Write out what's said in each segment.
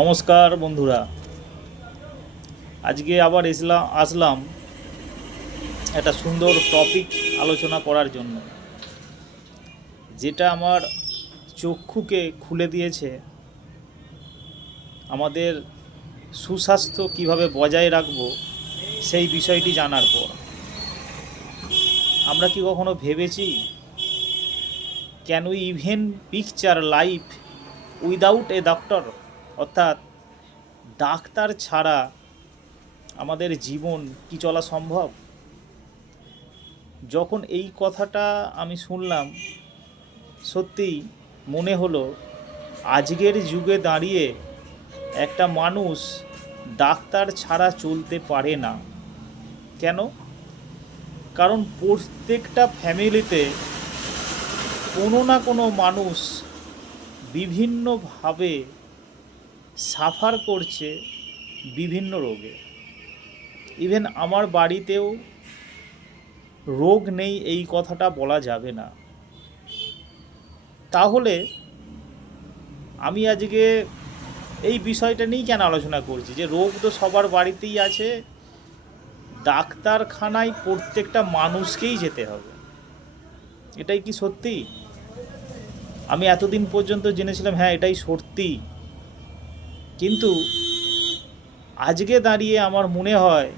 নমস্কার বন্ধুরা, আজকে আবার আসলাম একটা সুন্দর টপিক আলোচনা করার জন্য, যেটা আমার চক্ষুকে খুলে দিয়েছে। আমাদের সুস্বাস্থ্য কিভাবে বজায় রাখব সেই বিষয়টি জানার পর আমরা কি কখনো ভেবেছি, can we even picture life without a doctor? অর্থাৎ ডাক্তার ছাড়া আমাদের জীবন কি চলা সম্ভব? যখন এই কথাটা আমি শুনলাম, সত্যিই মনে হলো আজকের যুগে দাঁড়িয়ে একটা মানুষ ডাক্তার ছাড়া চলতে পারে না। কেন? কারণ প্রত্যেকটা ফ্যামিলিতে কোনো না কোনো মানুষ বিভিন্নভাবে সাফার করছে বিভিন্ন রোগে। ইভেন আমার বাড়িতেও রোগ নেই এই কথাটা বলা যাবে না। তাহলে আমি আজকে এই বিষয়টা নিয়েই কেন আলোচনা করছি, যে রোগ তো সবার বাড়িতেই আছে, ডাক্তারখানায় প্রত্যেকটা মানুষকেই যেতে হবে। এটাই কি সত্যি? আমি এতদিন পর্যন্ত জেনেছিলাম হ্যাঁ এটাই সত্যি, কিন্তু আজকে দাঁড়িয়ে আমার মনে হয়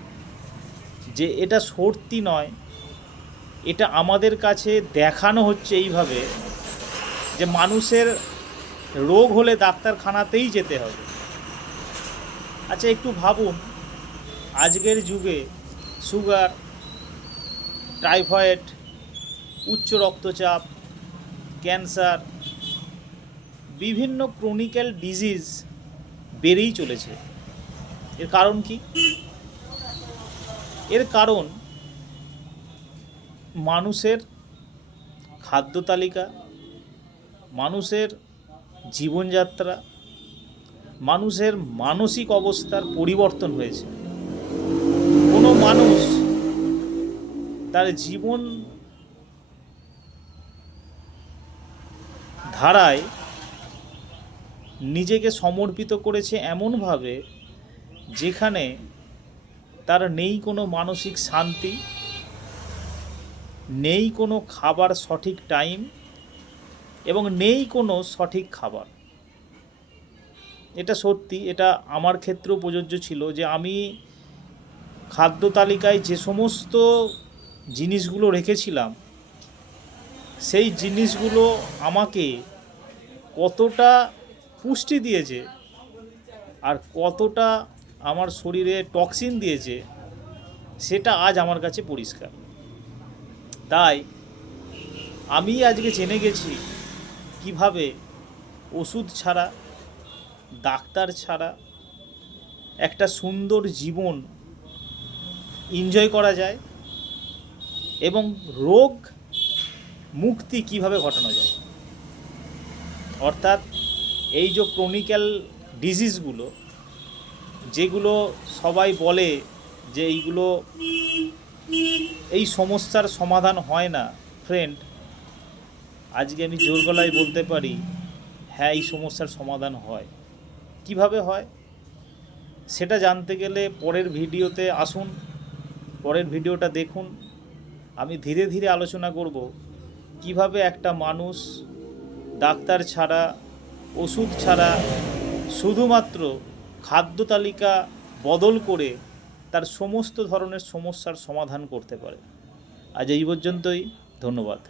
যে এটা সত্যি নয়। এটা আমাদের কাছে দেখানো হচ্ছে এইভাবে যে মানুষের রোগ হলে ডাক্তারখানাতেই যেতে হবে। আচ্ছা, একটু ভাবুন, আজকের যুগে সুগার, টাইফয়েড, উচ্চ রক্তচাপ, ক্যান্সার, বিভিন্ন ক্রনিক্যাল ডিজিজ বেড়েই চলেছে। এর কারণ কি? এর কারণ মানুষের খাদ্য তালিকা, মানুষের জীবনযাত্রা, মানুষের মানসিক অবস্থার পরিবর্তন হয়েছে। কোনো মানুষ তার জীবন ধারায় নিজেকে সমর্পিত করেছে এমনভাবে যেখানে তার নেই কোনো মানসিক শান্তি, নেই কোনো খাবার সঠিক টাইম, এবং নেই কোনো সঠিক খাবার। এটা সত্যি, এটা আমার ক্ষেত্রেও প্রযোজ্য ছিল যে আমি খাদ্য তালিকায় যে সমস্ত জিনিসগুলো রেখেছিলাম, সেই জিনিসগুলো আমাকে কতটা পুষ্টি দিয়েছে আর কতটা আমার শরীরে টক্সিন দিয়েছে সেটা আজ আমার কাছে পরিষ্কার। তাই আমি আজকে জেনে গেছি কিভাবে ওষুধ ছাড়া, ডাক্তার ছাড়া একটা সুন্দর জীবন এনজয় করা যায় এবং রোগ মুক্তি কিভাবে ঘটানো যায়। অর্থাৎ এই যে ক্রনিক্যাল ডিজিজগুলো, যেগুলো সবাই বলে যে এই সমস্যার সমাধান হয় না, ফ্রেন্ড, আজকে আমি জোর গলায় বলতে পারি হ্যাঁ এই সমস্যার সমাধান হয়। কিভাবে হয় সেটা জানতে গেলে পরের ভিডিওতে আসুন, পরের ভিডিওটা দেখুন। আমি ধীরে ধীরে আলোচনা করব কিভাবে একটা মানুষ ডাক্তার ছাড়া, ওষুধ ছাড়া, শুধুমাত্র খাদ্য তালিকা বদল করে তার সমস্ত ধরনের সমস্যার সমাধান করতে পারে। আজ এই পর্যন্তই, ধন্যবাদ।